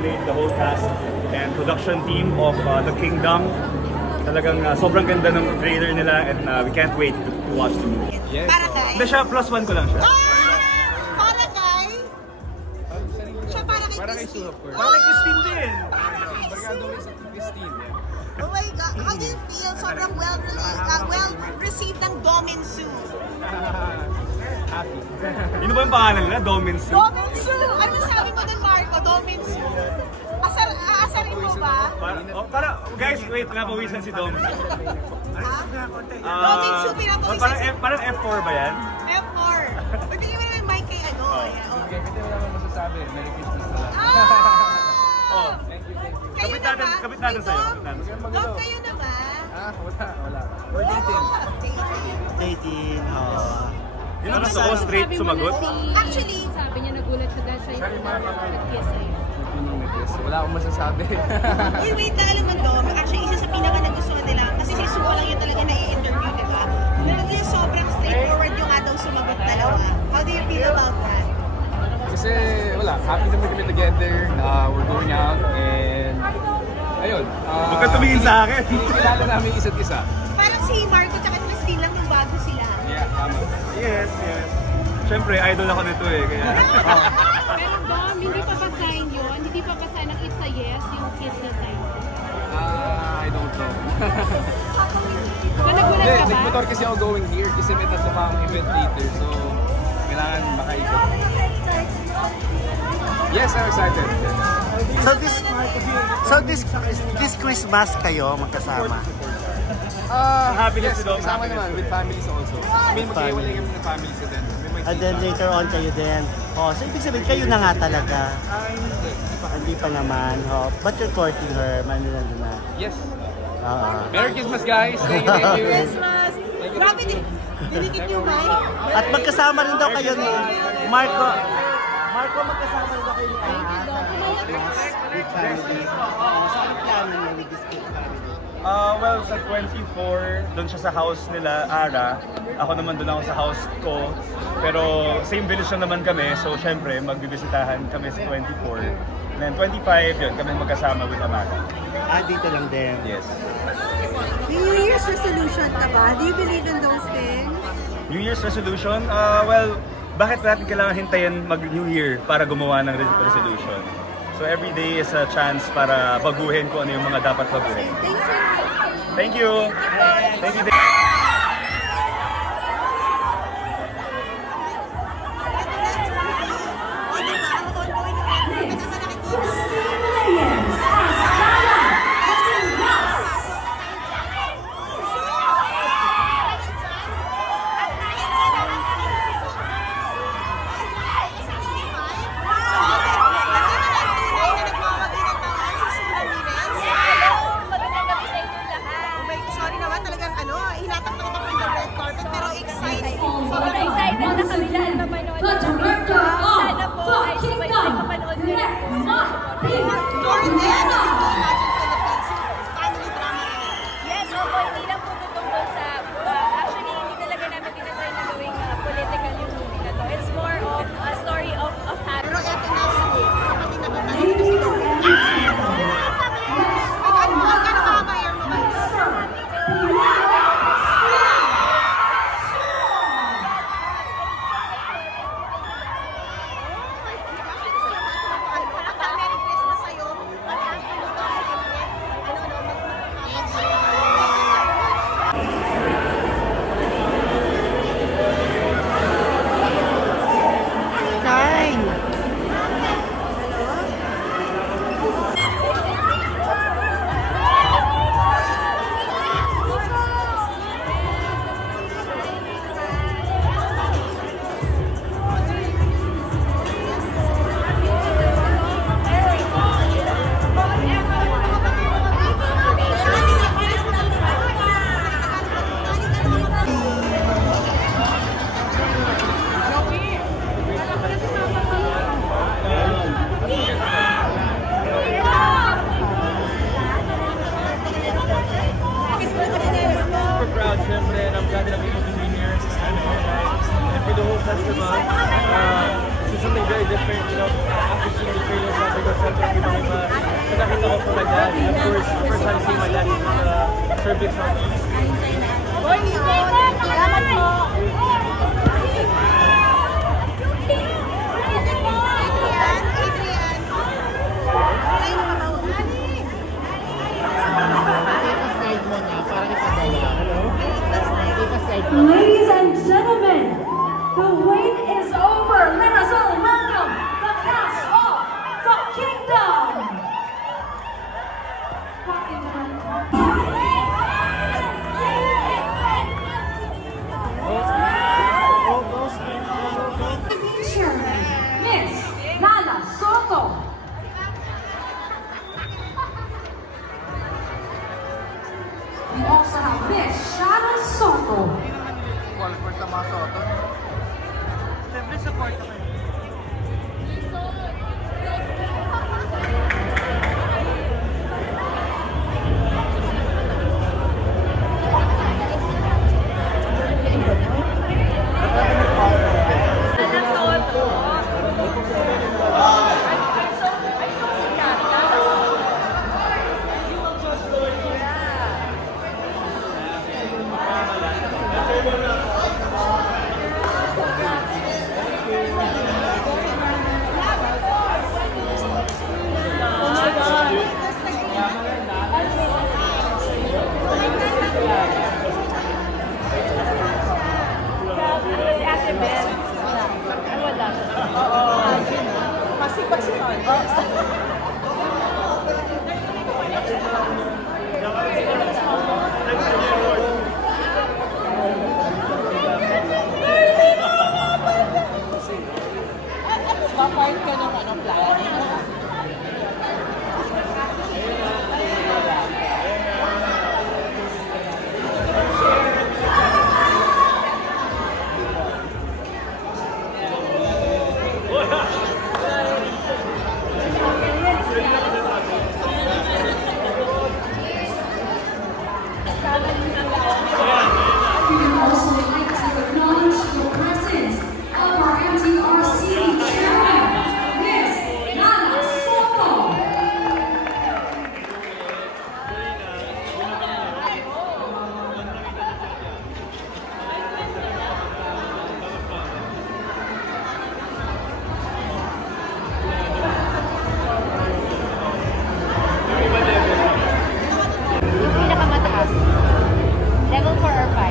congratulate the whole cast and production team of The Kingdom. Talagang sobrang ganda ng trailer nila and we can't wait to watch the movie. Yes. Para kay? Hindi siya, +1 ko lang siya. Para kay? Siya para kay Sue, of course. Para kay Christine din! Barkado sa Christine. Oh my God, how do you feel? Sobrang well-received ng Domin Sue. Happy. Yun ba yung pangalan nila? Domin Sue? Domin Sue! Ano sabi mo din, Marco? Domin Sue. Aasarin mo ba? Guys, wait, napawisan si Dom. Domin Sue, pinapawisan si... Parang F4 ba yan? F4. Pagpili mo naman mic kay ano. Okay, kasi wala naman masasabi. Merry Christmas na lang. Oh. Thank you, thank you. Kapit natin sa'yo. Dom, kayo naman. Wala. We're dating. Dating, Yun ang gusto ko, straight sumagot. Actually, sabi niya nagulat siya dahil siya yung nag-PSA. Wala akong masasabi. wait na, alam mo Dom, actually isa sa pinaka nagustuhan nila, kasi si Sue lang yung talaga na-i-interview, diba? Pero yung sobrang straightforward yung nga daw sumagot dalawa. How do you feel about that? Kasi wala, happy naman kami together. We're going out and ayun. Huwag ka tumingin sa akin. Kilala namin isa't isa. Parang si Marco at Christine lang yung bago sila. Yeah, tama. Yes. Siyempre, idol ako nito eh. Kaya... Pero Dom, hindi pa pa-sign yun? Hindi pa pa-sign ng it's a yes, yung kiss na sign? I don't know. Nagulat ka ba? Nagmotor kasi ako going here kasi may tatlo pa akong event later. So, kailangan makaikot. Yes, I'm excited. So this Christmas kayo magkasama? Happiness yes, si Dom. kasama naman with families also. I mean, mag-iwalay kami ng families din. And then later on kayo din. So ibig sabihin kayo na nga talaga. Hindi pa naman. But you're courting her, Manila na. Yes. Merry Christmas, guys. Thank you. Christmas! Grabe din. Dinikit yung mic. At magkasama rin daw kayo ni Marco. Marco, magkasama rin daw kayo ni with family. Saan plano niya with this kid family? Well, sa 24, doon siya sa house nila, Ara. Ako naman doon ako sa house ko. Pero same village lang naman kami. So, syempre, magbibisitahan kami sa 24. And then 25, yun, kami magkasama with Amara. Dito lang din. Yes. New Year's resolution ka ba? Do you believe in those things? New Year's resolution? Well, bakit natin kailangan hintayin mag-New Year para gumawa ng resolution? So every day is a chance para baguhin kung ano yung mga dapat baguhin. Thank you! Thank you! to my dad. Of course, the first time seeing my dad is perfect song. Salamat po. Ladies and gentlemen, the wait is over. Let us all welcome the cast of The Kingdom. Miss Nana Soto. We also have Miss Shana Soto. Level 4 or 5?